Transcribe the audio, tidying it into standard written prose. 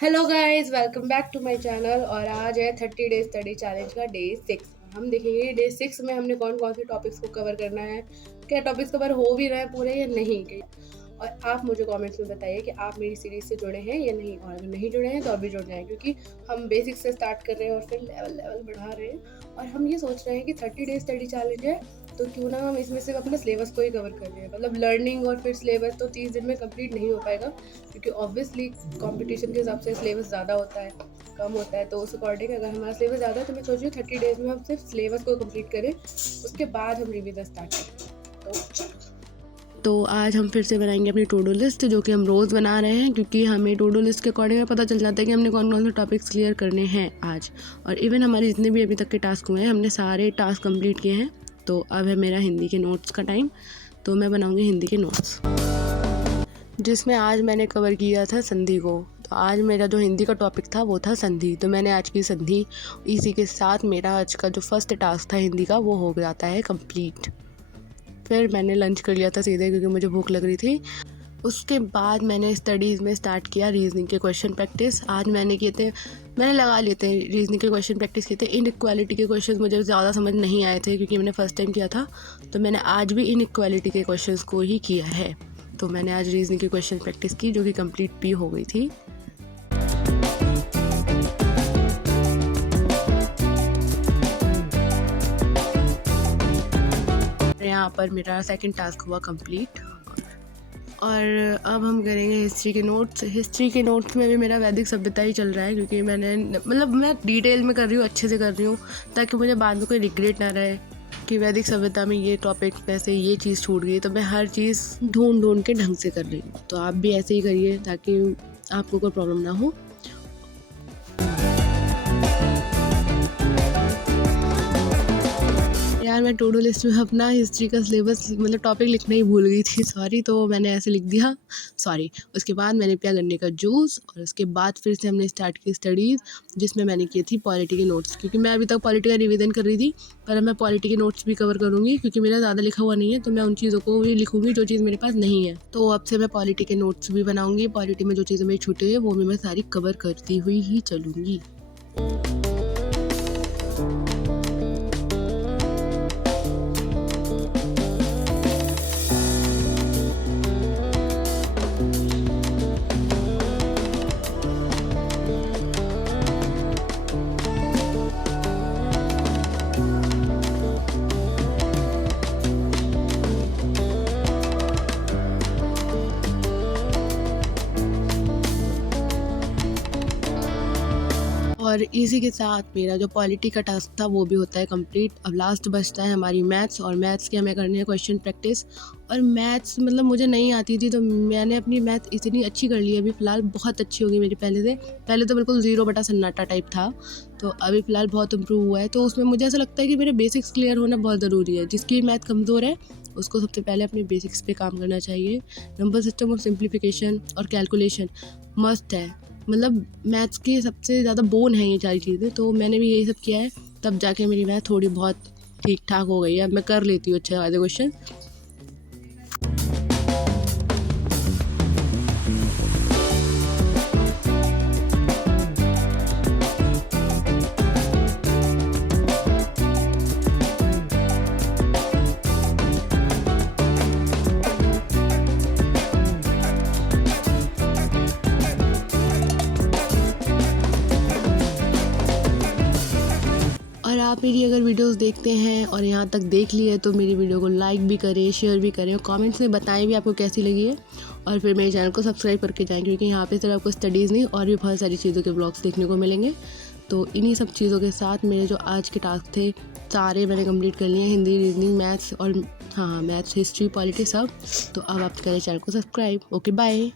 Hello guys, welcome back to my channel. और आज है 30 डेज स्टडी चैलेंज का डे 6। हम देखेंगे डे 6 में हमने कौन कौन से टॉपिक्स को कवर करना है, क्या टॉपिक्स कवर हो भी रहे हैं पूरे या नहीं। और आप मुझे कमेंट्स में बताइए कि आप मेरी सीरीज से जुड़े हैं या नहीं, और अगर नहीं जुड़े हैं तो अभी जुड़ जाएं, क्योंकि हम बेसिक से स्टार्ट कर रहे हैं और फिर लेवल लेवल बढ़ा रहे हैं। और हम ये सोच रहे हैं कि 30 डेज स्टडी चैलेंज है तो क्यों ना हम इसमें सिर्फ अपने सिलेबस को ही कवर कर रहे हैं। मतलब लर्निंग और फिर सिलेबस तो 30 दिन में कंप्लीट नहीं हो पाएगा, क्योंकि ऑब्वियसली कंपटीशन के हिसाब से सिलेबस ज़्यादा होता है, कम होता है। तो उस अकॉर्डिंग अगर हमारा सिलेबस ज़्यादा है तो मैं सोच रही हूँ 30 डेज में हम सिर्फ सिलेबस को कंप्लीट करें, उसके बाद हम रिवीजन स्टार्ट करें। तो आज हम फिर से बनाएंगे अपनी टू डू लिस्ट, जो कि हम रोज़ बना रहे हैं, क्योंकि हमें टू डू लिस्ट के अकॉर्डिंग पता चल जाता है कि हमने कौन कौन से टॉपिक्स क्लियर करने हैं आज। और इवन हमारे जितने भी अभी तक के टास्क हुए हैं, हमने सारे टास्क कंप्लीट किए हैं। तो अब है मेरा हिंदी के नोट्स का टाइम, तो मैं बनाऊंगी हिंदी के नोट्स, जिसमें आज मैंने कवर किया था संधि को। तो आज मेरा जो हिंदी का टॉपिक था वो था संधि, तो मैंने आज की संधि। इसी के साथ मेरा आज का जो फर्स्ट टास्क था हिंदी का वो हो जाता है कंप्लीट। फिर मैंने लंच कर लिया था सीधे, क्योंकि मुझे भूख लग रही थी। उसके बाद मैंने स्टडीज़ में स्टार्ट किया रीजनिंग के क्वेश्चन प्रैक्टिस। आज मैंने लगा लिए थे रीजनिंग के क्वेश्चन प्रैक्टिस किए थे। इनइक्वालिटी के क्वेश्चन मुझे ज़्यादा समझ नहीं आए थे, क्योंकि मैंने फर्स्ट टाइम किया था। तो मैंने आज भी इनइक्वालिटी के क्वेश्चन को ही किया है। तो मैंने आज रीजनिंग की क्वेश्चन प्रैक्टिस की, जो कि कंप्लीट भी हो गई थी। यहाँ पर मेरा सेकंड टास्क हुआ कंप्लीट। और अब हम करेंगे हिस्ट्री के नोट्स। हिस्ट्री के नोट्स में भी मेरा वैदिक सभ्यता ही चल रहा है, क्योंकि मैं डिटेल में कर रही हूँ, अच्छे से कर रही हूँ, ताकि मुझे बाद में कोई रिग्रेट ना रहे कि वैदिक सभ्यता में ये टॉपिक वैसे ये चीज़ छूट गई। तो मैं हर चीज़ ढूंढ के ढंग से कर रही हूँ। तो आप भी ऐसे ही करिए, ताकि आपको कोई प्रॉब्लम ना हो। यार, मैं टू डू लिस्ट में अपना हिस्ट्री का सिलेबस टॉपिक लिखना ही भूल गई थी, सॉरी। तो मैंने ऐसे लिख दिया, सॉरी। उसके बाद मैंने पिया गन्ने का जूस, और उसके बाद फिर से हमने स्टार्ट की स्टडीज़, जिसमें मैंने की थी पॉलिटी के नोट्स, क्योंकि मैं अभी तक पॉलिटी का रिवीजन कर रही थी। पर अब मैं पॉलिटी के नोट्स भी कवर करूँगी, क्योंकि मेरा ज़्यादा लिखा हुआ नहीं है। तो मैं उन चीज़ों को भी लिखूँगी जो चीज़ मेरे पास नहीं है। तो अब से मैं पॉलिटी के नोट्स भी बनाऊँगी। पॉलिटी में जो चीज़ें मेरी छूटी हुई है वो भी मैं सारी कवर करती हुई ही चलूँगी। और इसी के साथ मेरा जो पॉलिटी का टास्क था वो भी होता है कंप्लीट। अब लास्ट बचता है हमारी मैथ्स, और मैथ्स की हमें करनी है क्वेश्चन प्रैक्टिस। और मैथ्स मुझे नहीं आती थी, तो मैंने अपनी मैथ इतनी अच्छी कर ली है अभी फ़िलहाल, बहुत अच्छी हो गई मेरी पहले से। पहले तो बिल्कुल 0 बटा सन्नाटा टाइप था, तो अभी फ़िलहाल बहुत इम्प्रूव हुआ है। तो उसमें मुझे ऐसा लगता है कि मेरे बेसिक्स क्लियर होना बहुत ज़रूरी है। जिसकी मैथ कमज़ोर है उसको सबसे पहले अपने बेसिक्स पे काम करना चाहिए। नंबर सिस्टम और सिंप्लीफिकेशन और कैलकुलेशन मस्ट है। मैथ्स की सबसे ज़्यादा बोन है ये सारी चीज़ें। तो मैंने भी यही सब किया है, तब जाके मेरी मैथ थोड़ी बहुत ठीक ठाक हो गई है। अब मैं कर लेती हूँ अच्छे खासे क्वेश्चन। और आप मेरी अगर वीडियोस देखते हैं और यहाँ तक देख ली है, तो मेरी वीडियो को लाइक भी करें, शेयर भी करें, और कमेंट्स में बताएं भी आपको कैसी लगी है। और फिर मेरे चैनल को सब्सक्राइब करके जाएं, क्योंकि यहाँ पे सिर्फ आपको स्टडीज़ नहीं और भी बहुत सारी चीज़ों के ब्लॉग्स देखने को मिलेंगे। तो इन्हीं सब चीज़ों के साथ मेरे जो आज के टास्क थे सारे मैंने कंप्लीट कर लिए, हिंदी, रीजनिंग, मैथ्स, और हाँ मैथ्स, हिस्ट्री, पॉलिटी सब। तो अब आप करें चैनल को सब्सक्राइब। Okay, bye.